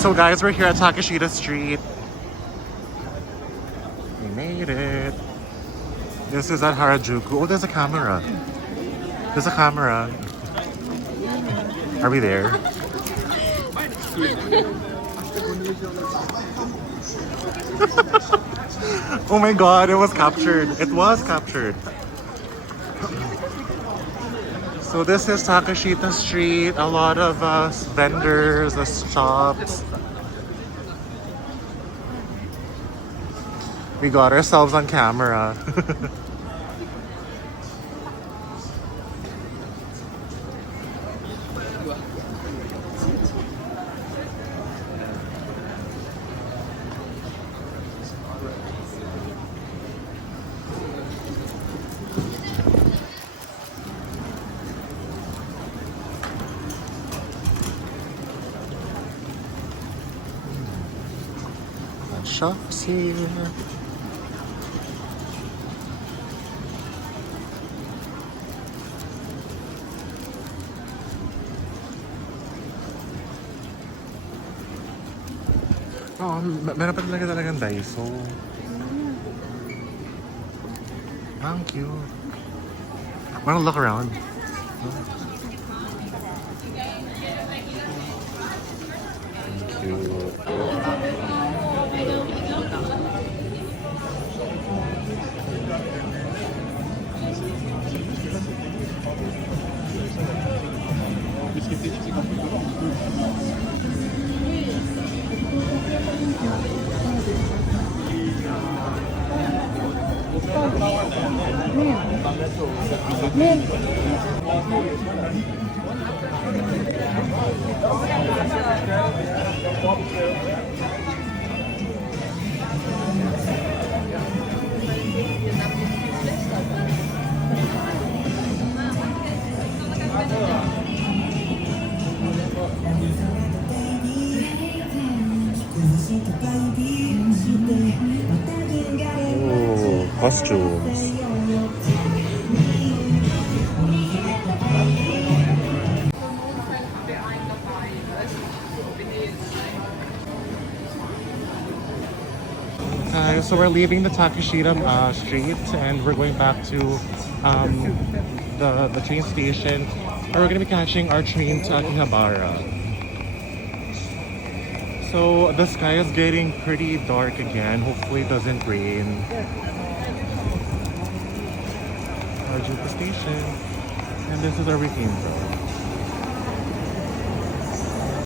So guys, we're here at Takeshita Street. We made it. This is at Harajuku. Oh, there's a camera. There's a camera. Are we there? Oh my god, it was captured. It was captured. So this is Takeshita Street. A lot of vendors, shops. We got ourselves on camera. Shops here. Oh, meron pa talagang Daiso. Thank you. Wanna look around? Thank you. Oh, costumes. So we're leaving the Takeshita street and we're going back to the train station, and we're going to be catching our train to Akihabara. So the sky is getting pretty dark again. Hopefully it doesn't rain. Harajuku station, and this is where we came from.